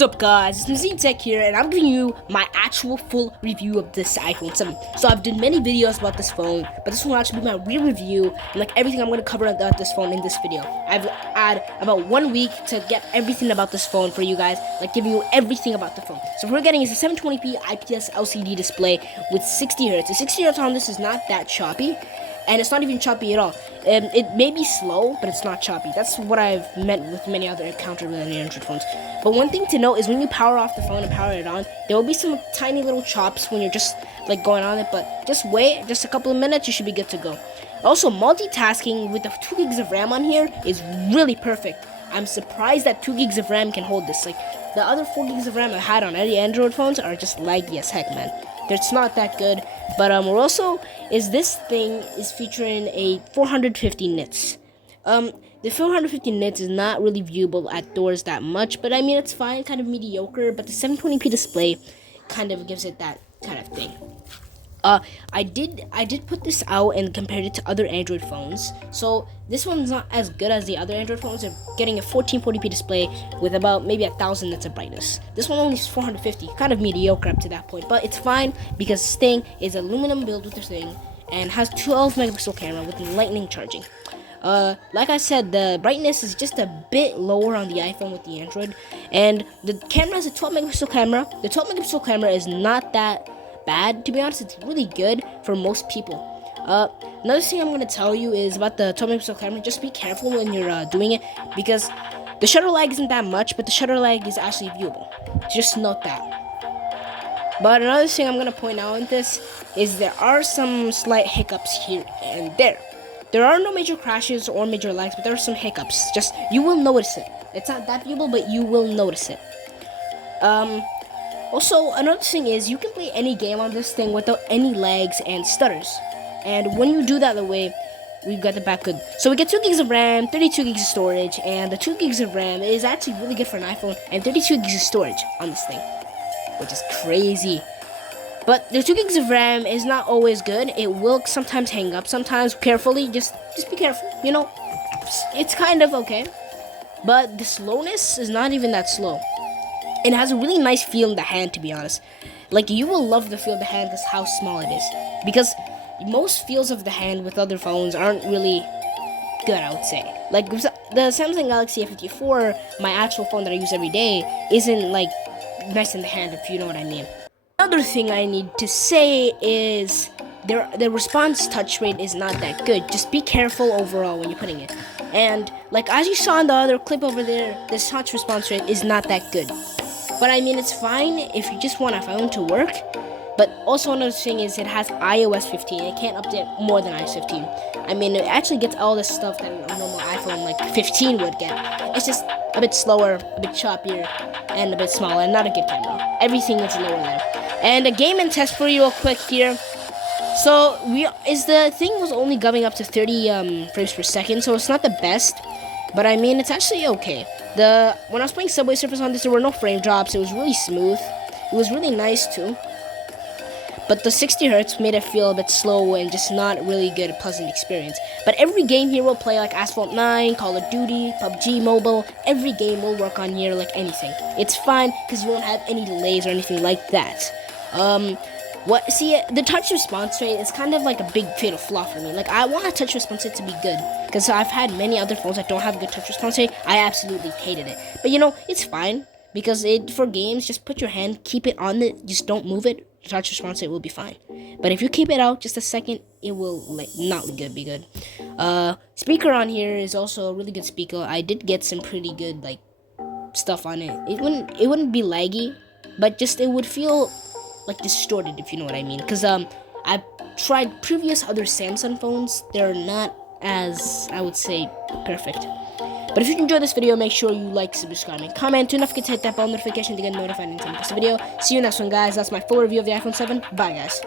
What's up guys, it's Machine Tech here and I'm giving you my actual full review of this iPhone 7. So I've done many videos about this phone, but this one will actually be my real review and like everything I'm going to cover about this phone in this video. I've had about 1 week to get everything about this phone for you guys, like giving you everything about the phone. So what we're getting is a 720p IPS LCD display with 60Hz. The 60Hz on this is not that choppy. And it's not even choppy at all. It may be slow, but it's not choppy. That's what I've met with many other encountered with any Android phones. But one thing to note is when you power off the phone and power it on, there will be some tiny little chops when you're just like going on it. But just wait, just a couple of minutes, you should be good to go. Also, multitasking with the 2 gigs of RAM on here is really perfect. I'm surprised that 2 gigs of RAM can hold this. Like the other 4 gigs of RAM I had on any Android phones are just laggy as heck, man. It's not that good. But we're also this thing is featuring a 450 nits. The 450 nits is not really viewable at doors that much, but I mean it's fine, kind of mediocre. But the 720p display kind of gives it that kind of thing. I did put this out and compared it to other Android phones. So this one's not as good as the other Android phones. They're getting a 1440p display with about maybe 1000 nits of brightness. This one only is 450, kind of mediocre up to that point, but it's fine because this thing is aluminum build with this thing and has 12 megapixel camera with lightning charging. Like I said, the brightness is just a bit lower on the iPhone with the Android, and the camera is a 12 megapixel camera. The 12 megapixel camera is not that bad, to be honest. It's really good for most people. Another thing I'm going to tell you is about the 12 megapixel camera. Just be careful when you're doing it, because the shutter lag isn't that much, but the shutter lag is actually viewable. Just note that. But another thing I'm going to point out in this is there are some slight hiccups here and there. There are no major crashes or major lags, but there are some hiccups. Just, you will notice it. It's not that viewable, but you will notice it. Also, another thing is you can play any game on this thing without any lags and stutters. And when you do that the way, we've got the back good. So we get 2 gigs of RAM, 32 gigs of storage, and the 2 gigs of RAM is actually really good for an iPhone, and 32 gigs of storage on this thing, which is crazy. But the 2 gigs of RAM is not always good. It will sometimes hang up, sometimes carefully, just be careful, you know. It's kind of okay. But the slowness is not even that slow. It has a really nice feel in the hand, to be honest. Like, you will love the feel of the hand because how small it is. Because most feels of the hand with other phones aren't really good, I would say. Like, the Samsung Galaxy A54, my actual phone that I use every day, isn't, like, nice in the hand, if you know what I mean. Another thing I need to say is the response touch rate is not that good. Just be careful overall when you're putting it. And, like, as you saw in the other clip over there, this touch response rate is not that good. But I mean, it's fine if you just want a phone to work. But also another thing is it has iOS 15. It can't update more than iOS 15. I mean, it actually gets all the stuff that a normal iPhone like 15 would get. It's just a bit slower, a bit choppier, and a bit smaller, and not a good camera. Everything is lower there. And a game and test for you real quick here. So the thing was only going up to 30 frames per second, so it's not the best. But I mean, it's actually okay. When I was playing Subway Surfers on this, there were no frame drops. It was really smooth. It was really nice too. But the 60Hz made it feel a bit slow and just not really good, pleasant experience. But every game here will play, like Asphalt 9, Call of Duty, PUBG Mobile. Every game will work on here like anything. It's fine because you won't have any delays or anything like that. The touch response rate is kind of like a big fatal flaw for me. Like, I want a touch response rate to be good, because I've had many other phones that don't have a good touch response rate. I absolutely hated it. But you know, it's fine, because for games, just put your hand, keep it on it, just don't move it. The touch response rate will be fine. But if you keep it out just a second, it will not be good. Speaker on here is also a really good speaker. I did get some pretty good stuff on it. It wouldn't be laggy, but just it would feel like distorted, if you know what I mean, because I've tried previous other Samsung phones. They're not as, I would say, perfect. But if you enjoyed this video, make sure you like, subscribe, and comment. Don't forget to hit that bell notification to get notified anytime I post a video. See you next one, guys. That's my full review of the iPhone 7. Bye, guys.